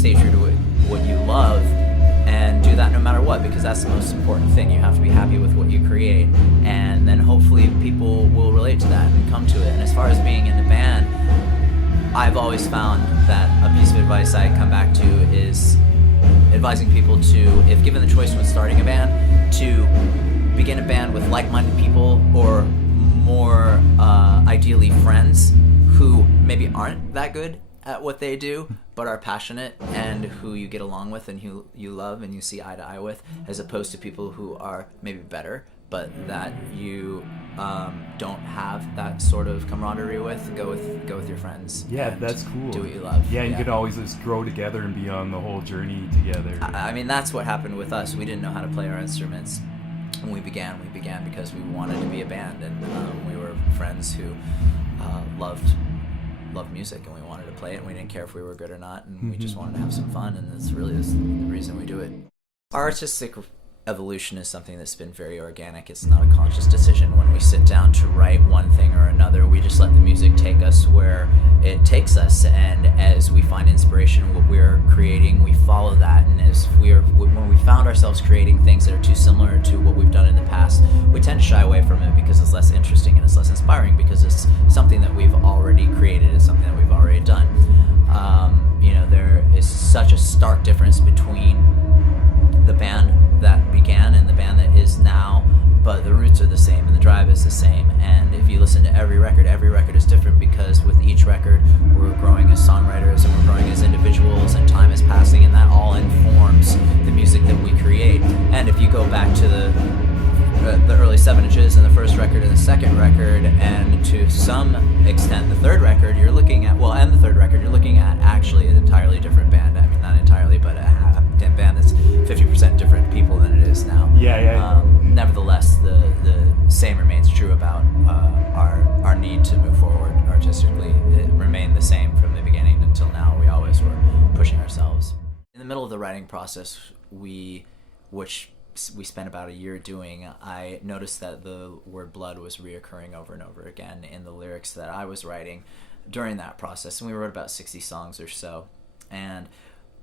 stay true to what you love, and do that no matter what, because that's the most important thing. You have to be happy with what you create, and then hopefully people will relate to that and come to it. And as far as being in a band, I've always found that a piece of advice I come back to is advising people to, if given the choice when starting a band, to begin a band with like-minded people, or more ideally friends who maybe aren't that good at what they do but are passionate, and who you get along with and who you love and you see eye to eye with, as opposed to people who are maybe better but that you don't have that sort of camaraderie with. Go with your friends. Yeah, that's cool. Do what you love. Yeah, you can always just grow together and be on the whole journey together. I mean, that's what happened with us. We didn't know how to play our instruments when we began because we wanted to be a band, and we were friends who loved music, and we wanted to play it, and we didn't care if we were good or not, and we just wanted to have some fun, and that's really the reason we do it. Our artistic evolution is something that's been very organic. It's not a conscious decision when we sit down to write one thing or another. We just let the music take us where it takes us, and as we find inspiration in what we're creating, we follow that. And when we found ourselves creating things that are too similar to what we've done in the past, we tend to shy away from it because it's less interesting and it's less inspiring, because it's something that we've already created, it's something that we've already done. There is such a stark difference between the band that began and the band that is now, but the roots are the same and the drive is the same. And if you listen to every record is different, because with each record we're growing as songwriters and we're growing as individuals, and time is passing, and that all informs the music that we create. And if you go back to the early 7-inches and the first record and the second record, and to some extent the third record, you're looking at actually an entirely different band. I mean, not entirely, but a band that's 50% different people than it is now. Nevertheless, the same remains true about our need to move forward artistically. It remained the same from the beginning until now. We always were pushing ourselves. In the middle of the writing process, which we spent about a year doing, I noticed that the word blood was reoccurring over and over again in the lyrics that I was writing during that process. And we wrote about 60 songs or so. And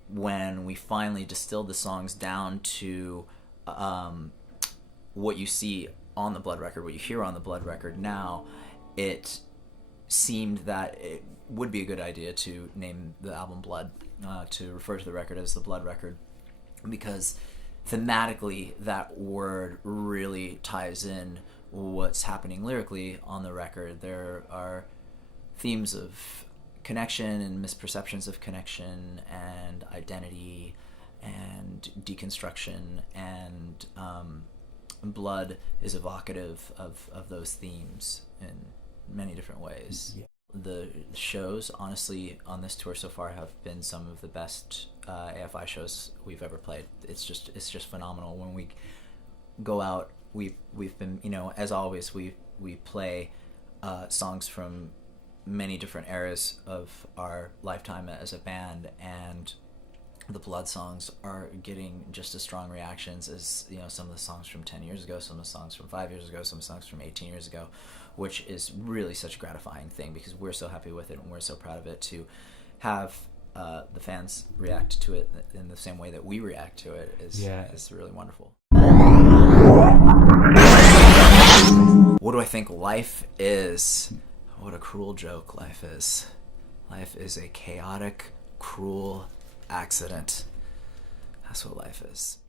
when we finally distilled the songs down to what you see on the Blood record, what you hear on the Blood record now, it seemed that it would be a good idea to name the album Blood, to refer to the record as the Blood record, because thematically that word really ties in what's happening lyrically on the record. There are themes of connection and misperceptions of connection and identity and deconstruction, and blood is evocative of those themes in many different ways. Yeah. The shows, honestly, on this tour so far have been some of the best AFI shows we've ever played. It's just phenomenal. When we go out, we've been, as always, we play songs from many different eras of our lifetime as a band, and the Blood songs are getting just as strong reactions as some of the songs from 10 years ago, some of the songs from 5 years ago, some songs from 18 years ago, which is really such a gratifying thing, because we're so happy with it and we're so proud of it. To have the fans react to it in the same way that we react to it is really wonderful. What do I think life is? What a cruel joke life is. Life is a chaotic, cruel accident. That's what life is.